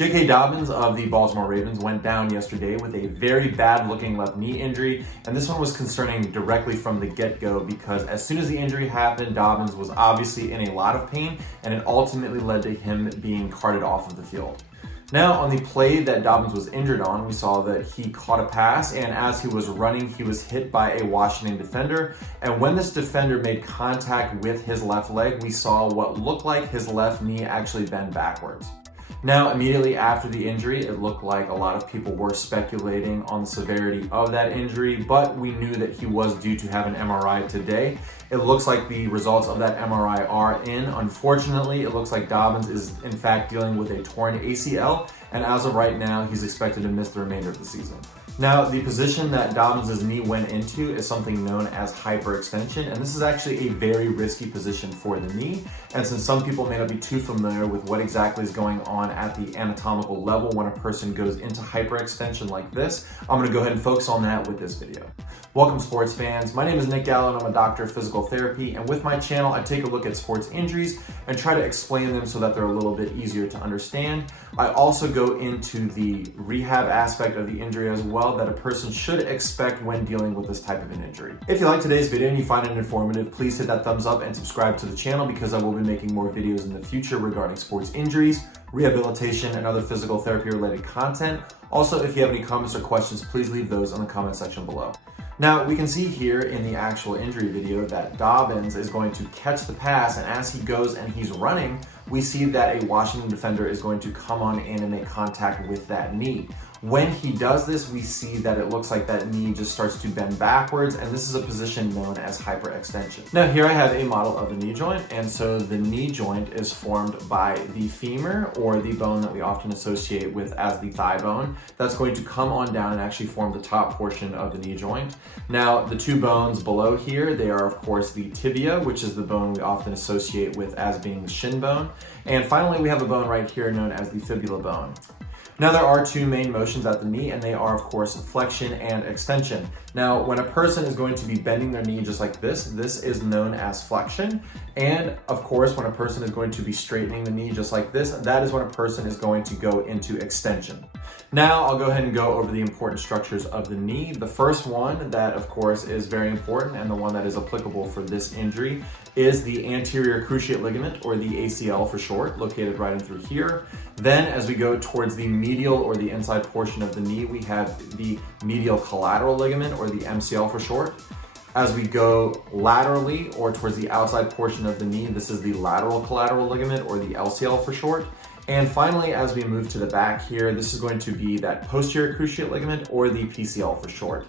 JK Dobbins of the Baltimore Ravens went down yesterday with a very bad looking left knee injury, and this one was concerning directly from the get-go because as soon as the injury happened, Dobbins was obviously in a lot of pain, and it ultimately led to him being carted off of the field. Now, on the play that Dobbins was injured on, we saw that he caught a pass, and as he was running, he was hit by a Washington defender. And when this defender made contact with his left leg, we saw what looked like his left knee actually bend backwards. Now, immediately after the injury, it looked like a lot of people were speculating on the severity of that injury, but we knew that he was due to have an MRI today. It looks like the results of that MRI are in. Unfortunately, it looks like Dobbins is in fact dealing with a torn ACL, and as of right now, he's expected to miss the remainder of the season. Now, the position that Dobbins' knee went into is something known as hyperextension, and this is actually a very risky position for the knee. And since some people may not be too familiar with what exactly is going on at the anatomical level when a person goes into hyperextension like this, I'm going to go ahead and focus on that with this video. Welcome, sports fans. My name is Nick Gallo, and I'm a doctor of physical therapy, and with my channel, I take a look at sports injuries and try to explain them so that they're a little bit easier to understand. I also go into the rehab aspect of the injury as well that a person should expect when dealing with this type of an injury. If you like today's video and you find it informative, please hit that thumbs up and subscribe to the channel because I will be making more videos in the future regarding sports injuries, rehabilitation, and other physical therapy related content. Also, if you have any comments or questions, please leave those in the comment section below. Now, we can see here in the actual injury video that Dobbins is going to catch the pass, and as he goes and he's running, we see that a Washington defender is going to come on in and make contact with that knee. When he does this, we see that it looks like that knee just starts to bend backwards, and this is a position known as hyperextension. Now, here I have a model of the knee joint, and so the knee joint is formed by the femur, or the bone that we often associate with as the thigh bone. That's going to come on down and actually form the top portion of the knee joint. Now, the two bones below here, they are of course the tibia, which is the bone we often associate with as being the shin bone. And finally, we have a bone right here known as the fibula bone. Now, there are two main motions at the knee, and they are, of course, flexion and extension. Now, when a person is going to be bending their knee just like this is known as flexion. And, of course, when a person is going to be straightening the knee just like this, that is when a person is going to go into extension. Now, I'll go ahead and go over the important structures of the knee. The first one that, of course, is very important and the one that is applicable for this injury is the anterior cruciate ligament, or the ACL for short, located right in through here. Then as we go towards the medial or the inside portion of the knee, we have the medial collateral ligament, or the MCL for short. As we go laterally or towards the outside portion of the knee, this is the lateral collateral ligament, or the LCL for short. And finally, as we move to the back here, this is going to be that posterior cruciate ligament, or the PCL for short.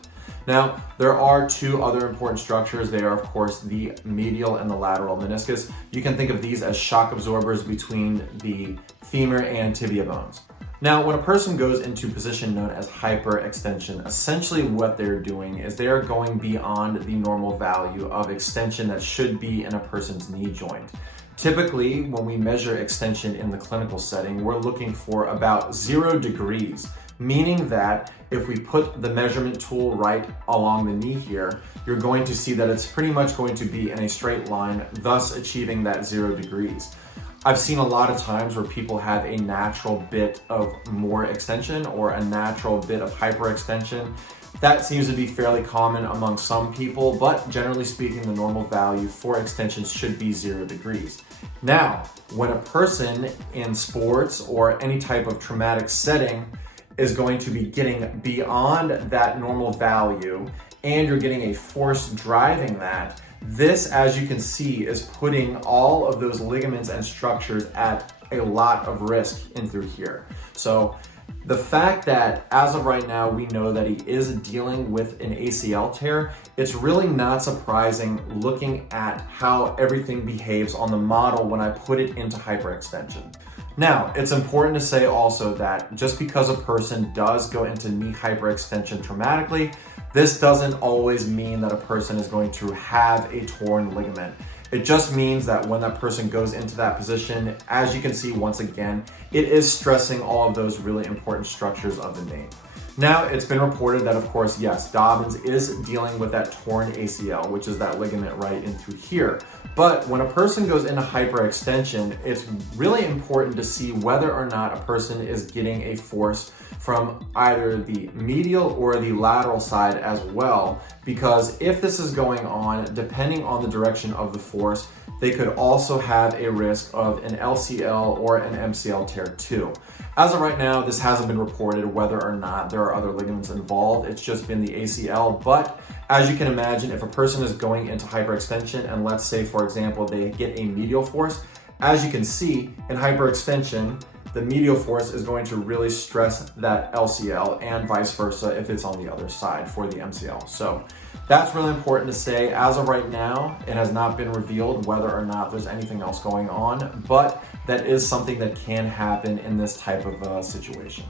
Now, there are two other important structures. They are, of course, the medial and the lateral meniscus. You can think of these as shock absorbers between the femur and tibia bones. Now, when a person goes into a position known as hyperextension, essentially what they're doing is they are going beyond the normal value of extension that should be in a person's knee joint. Typically, when we measure extension in the clinical setting, we're looking for about 0 degrees, meaning that if we put the measurement tool right along the knee here, you're going to see that it's pretty much going to be in a straight line, thus achieving that 0 degrees. I've seen a lot of times where people have a natural bit of more extension or a natural bit of hyperextension. That seems to be fairly common among some people, but generally speaking, the normal value for extension should be 0 degrees. Now, when a person in sports or any type of traumatic setting is going to be getting beyond that normal value, and you're getting a force driving that, this, as you can see, is putting all of those ligaments and structures at a lot of risk in through here. So the fact that as of right now, we know that he is dealing with an ACL tear, it's really not surprising looking at how everything behaves on the model when I put it into hyperextension. Now, it's important to say also that just because a person does go into knee hyperextension traumatically, this doesn't always mean that a person is going to have a torn ligament. It just means that when that person goes into that position, as you can see once again, it is stressing all of those really important structures of the knee. Now, it's been reported that, of course, yes, Dobbins is dealing with that torn ACL, which is that ligament right in through here. But when a person goes into hyperextension, it's really important to see whether or not a person is getting a force from either the medial or the lateral side as well, because if this is going on, depending on the direction of the force, they could also have a risk of an LCL or an MCL tear too. As of right now, this hasn't been reported whether or not there are other ligaments involved. It's just been the ACL. But as you can imagine, if a person is going into hyperextension and let's say, for example, they get a medial force, as you can see in hyperextension, the medial force is going to really stress that LCL and vice versa if it's on the other side for the MCL. So that's really important to say. As of right now, it has not been revealed whether or not there's anything else going on, but that is something that can happen in this type of situation.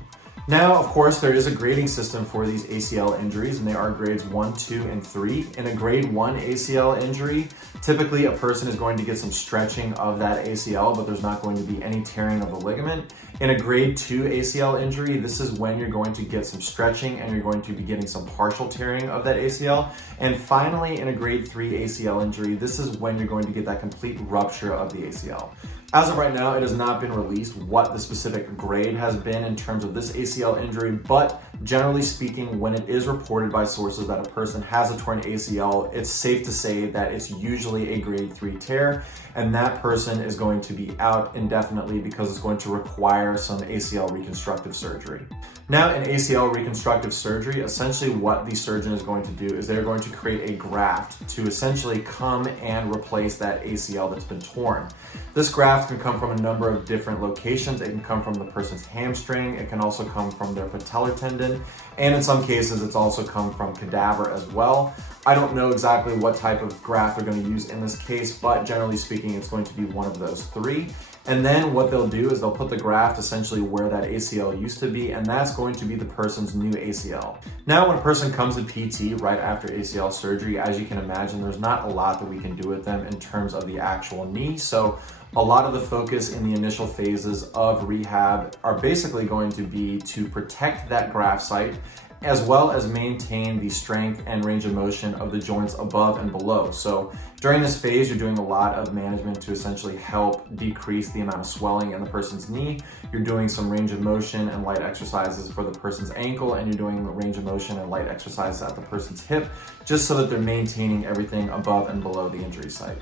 Now, of course, there is a grading system for these ACL injuries, and they are grades 1, 2, and 3. In a grade 1 ACL injury, typically a person is going to get some stretching of that ACL, but there's not going to be any tearing of the ligament. In a grade 2 ACL injury, this is when you're going to get some stretching and you're going to be getting some partial tearing of that ACL. And finally, in a grade 3 ACL injury, this is when you're going to get that complete rupture of the ACL. As of right now, it has not been released what the specific grade has been in terms of this ACL injury, but generally speaking, when it is reported by sources that a person has a torn ACL, it's safe to say that it's usually a grade 3 tear, and that person is going to be out indefinitely because it's going to require some ACL reconstructive surgery. Now, in ACL reconstructive surgery, essentially what the surgeon is going to do is they're going to create a graft to essentially come and replace that ACL that's been torn. This graft can come from a number of different locations. It can come from the person's hamstring. It can also come from their patellar tendon. And in some cases, it's also come from cadaver as well. I don't know exactly what type of graft they're going to use in this case, but generally speaking, it's going to be one of those three. And then what they'll do is they'll put the graft essentially where that ACL used to be, and that's going to be the person's new ACL. Now, when a person comes to PT right after ACL surgery, as you can imagine, there's not a lot that we can do with them in terms of the actual knee. So a lot of the focus in the initial phases of rehab are basically going to be to protect that graft site, as well as maintain the strength and range of motion of the joints above and below. So during this phase, you're doing a lot of management to essentially help decrease the amount of swelling in the person's knee. You're doing some range of motion and light exercises for the person's ankle, and you're doing range of motion and light exercises at the person's hip, just so that they're maintaining everything above and below the injury site.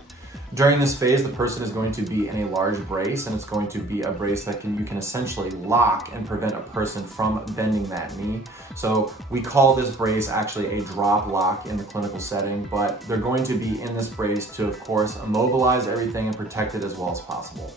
During this phase, the person is going to be in a large brace, and it's going to be a brace that you can essentially lock and prevent a person from bending that knee. So we call this brace actually a drop lock in the clinical setting, but they're going to be in this brace to, of course, immobilize everything and protect it as well as possible.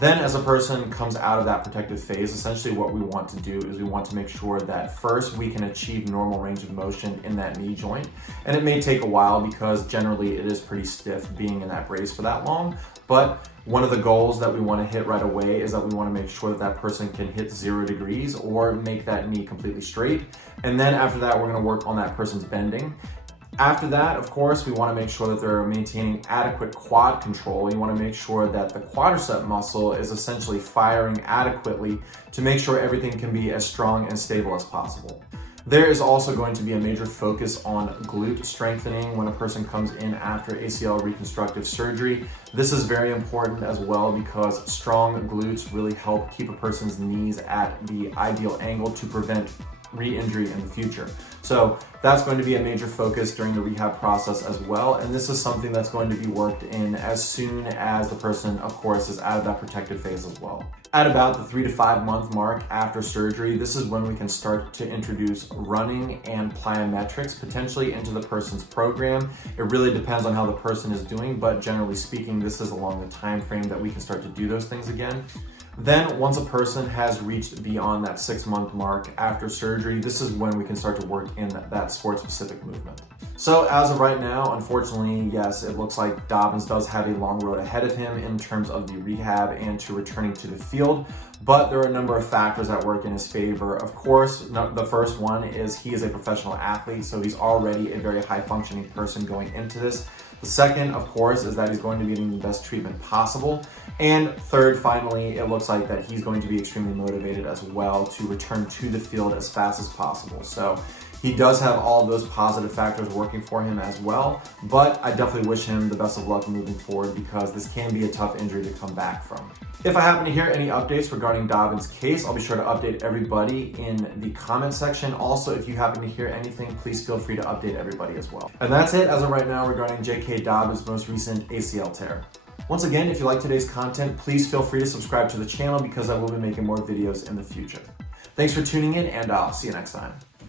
Then as a person comes out of that protective phase, essentially what we want to do is we want to make sure that first we can achieve normal range of motion in that knee joint. And it may take a while because generally it is pretty stiff being in that brace for that long. But one of the goals that we want to hit right away is that we want to make sure that that person can hit 0 degrees or make that knee completely straight. And then after that, we're going to work on that person's bending. After that, of course, we want to make sure that they're maintaining adequate quad control. You want to make sure that the quadricep muscle is essentially firing adequately to make sure everything can be as strong and stable as possible. There is also going to be a major focus on glute strengthening when a person comes in after ACL reconstructive surgery. This is very important as well because strong glutes really help keep a person's knees at the ideal angle to prevent re-injury in the future. So that's going to be a major focus during the rehab process as well. And this is something that's going to be worked in as soon as the person, of course, is out of that protective phase as well. At about the 3 to 5 month mark after surgery, this is when we can start to introduce running and plyometrics potentially into the person's program. It really depends on how the person is doing, but generally speaking, this is along the time frame that we can start to do those things again. Then once a person has reached beyond that 6 month mark after surgery, this is when we can start to work in that sport specific movement. So as of right now, unfortunately, yes, it looks like Dobbins does have a long road ahead of him in terms of the rehab and to returning to the field, but there are a number of factors that work in his favor. Of course, the first one is he is a professional athlete, so he's already a very high functioning person going into this. The second, of course, is that he's going to be getting the best treatment possible. And third, finally, it looks like that he's going to be extremely motivated as well to return to the field as fast as possible. So he does have all of those positive factors working for him as well, but I definitely wish him the best of luck moving forward because this can be a tough injury to come back from. If I happen to hear any updates regarding Dobbins' case, I'll be sure to update everybody in the comment section. Also, if you happen to hear anything, please feel free to update everybody as well. And that's it as of right now regarding JK Dobbins' most recent ACL tear. Once again, if you like today's content, please feel free to subscribe to the channel because I will be making more videos in the future. Thanks for tuning in, and I'll see you next time.